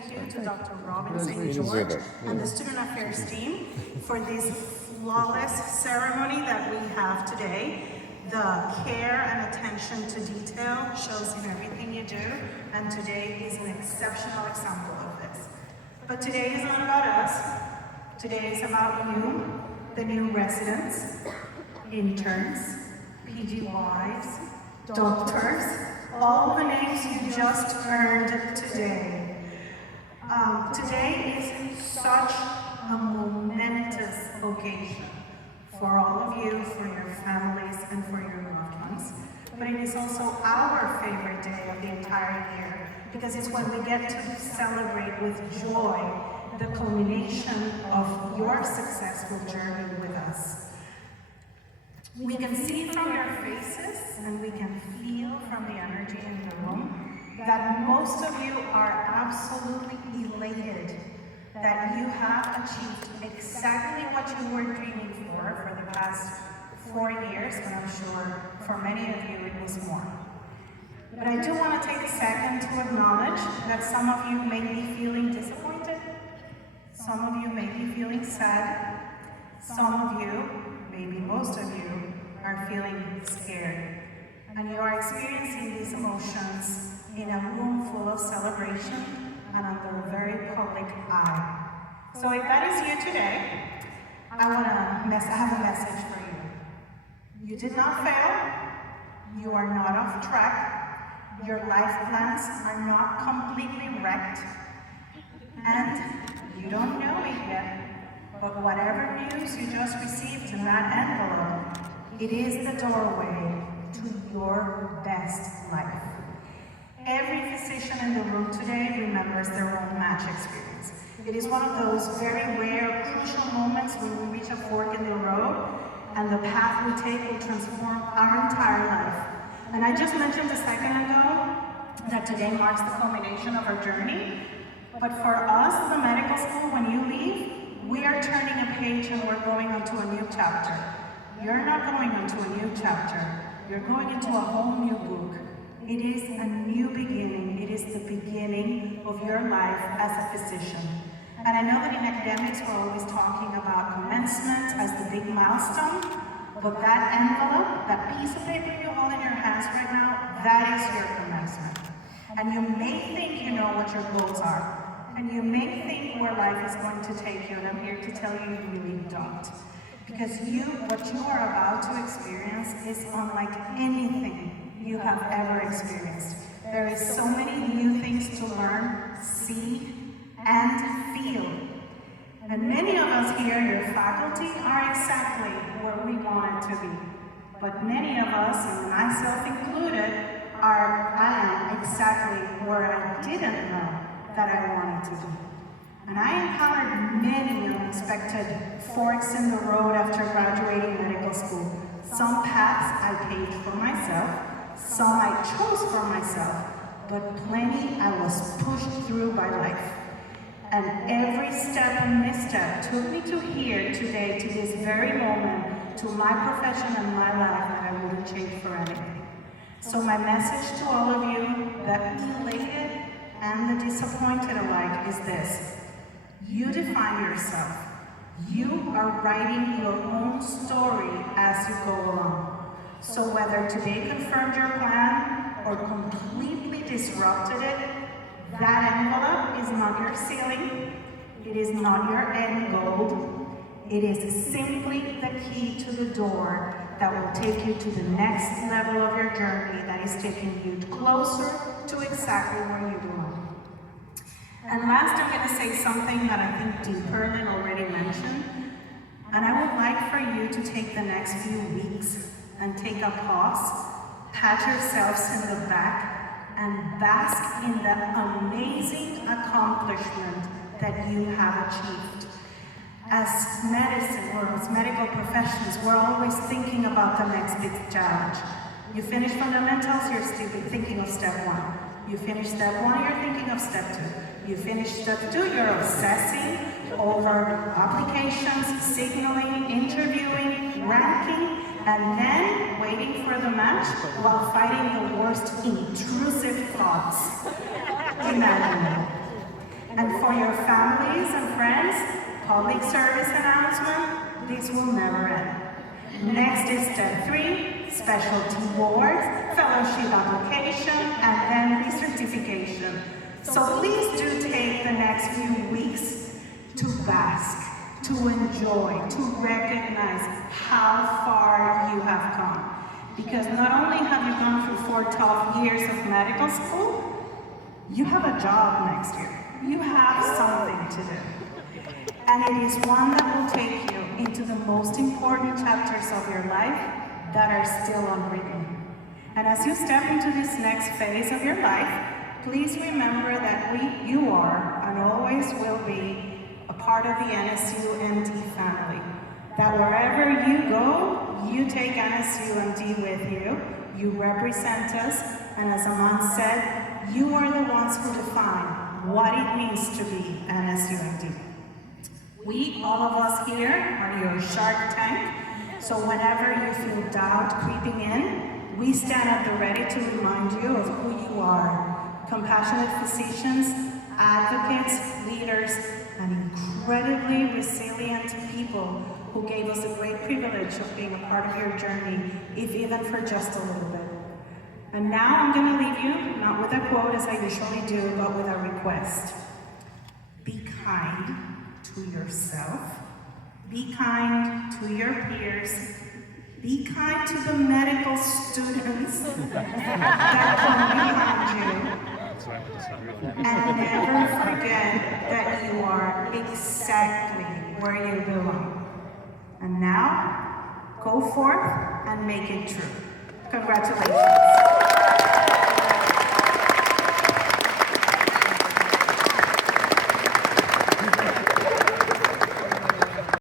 thank you to Dr. Robin St. George and the Student Affairs team for this flawless ceremony that we have today. The care and attention to detail shows in everything you do, and today is an exceptional example of this. But today is not about us. Today is about you, the new residents, interns, PGYs, doctors, all the names you just earned today. Today is such a momentous occasion for all of you, for your families, and for your loved ones. But it is also our favorite day of the entire year, because it's when we get to celebrate with joy the culmination of your successful journey with us. We can see from your faces, and we can feel from the energy in the room, that most of you are absolutely elated that you have achieved exactly what you were dreaming for the past 4 years, but I'm sure for many of you it was more. But I do want to take a second to acknowledge that some of you may be feeling disappointed, some of you may be feeling sad, some of you, maybe most of you, are feeling scared. And you are experiencing these emotions in a room full of celebration and under a very public eye. So if that is you today, I have a message for you. You did not fail. You are not off track. Your life plans are not completely wrecked. And you don't know it yet, but whatever news you just received in that envelope, it is the doorway to your best life. Every physician in the room today remembers their own match experience. It is one of those very rare, crucial moments when we reach a fork in the road and the path we take will transform our entire life. And I just mentioned a second ago that today marks the culmination of our journey. But for us, the medical school, when you leave, we are turning a page and we're going onto a new chapter. You're not going into a new chapter. You're going into a whole new book. It is a new beginning. It is the beginning of your life as a physician. And I know that in academics we're always talking about commencement as the big milestone, but that envelope, that piece of paper you hold in your hands right now, that is your commencement. And you may think you know what your goals are, and you may think where life is going to take you, and I'm here to tell you you really don't. Because what you are about to experience is unlike anything you have ever experienced. There is so many new things to learn, see, and feel. And many of us here, your faculty, are exactly where we want it to be. But many of us, and myself included, I am exactly where I didn't know that I wanted to be. And I encountered many unexpected forks in the road after graduating medical school. Some paths I paved for myself, some I chose for myself, but plenty I was pushed through by life. And every step and misstep took me to here today, to this very moment, to my profession and my life that I wouldn't change for anything. So my message to all of you, the elated and the disappointed alike, is this. You define yourself. You are writing your own story as you go along. So whether today confirmed your plan or completely disrupted it, that envelope is not your ceiling. It is not your end goal. It is simply the key to the door that will take you to the next level of your journey, that is taking you closer to exactly where you belong. And last, I'm going to say something that I think deeper than already mentioned. And I would like for you to take the next few weeks and take a pause, pat yourselves in the back, and bask in the amazing accomplishment that you have achieved. As medicine, or as medical professionals, we're always thinking about the next big challenge. You finish fundamentals, you're still thinking of step 1. You finish step 1, you're thinking of step 2. You finish step 2, you're obsessing over applications, signaling, interviewing, ranking, and then waiting for the match while fighting the worst intrusive thoughts imaginable. public service announcement, this will never end. Next is step 3, specialty boards, fellowship application, and then recertification. So please do take the next few weeks to bask, to enjoy, to recognize how far you have come. Because not only have you gone through 4 tough years of medical school, you have a job next year. You have something to do. And it is one that will take you into the most important chapters of your life that are still unwritten. And as you step into this next phase of your life, please remember that you are and always will be a part of the NSU-MD family. That wherever you go, you take NSU-MD with you, you represent us, and as Aman said, you are the ones who define what it means to be NSU-MD. We, all of us here, are your Shark Tank, so whenever you feel doubt creeping in, we stand at the ready to remind you of who you are. Compassionate physicians, advocates, leaders, and incredibly resilient people who gave us the great privilege of being a part of your journey, if even for just a little bit. And now I'm going to leave you, not with a quote as I usually do, but with a request. Be kind to yourself. Be kind to your peers. Be kind to the medical students that come behind you. And never forget that you are exactly where you belong. And now, go forth and make it true. Congratulations.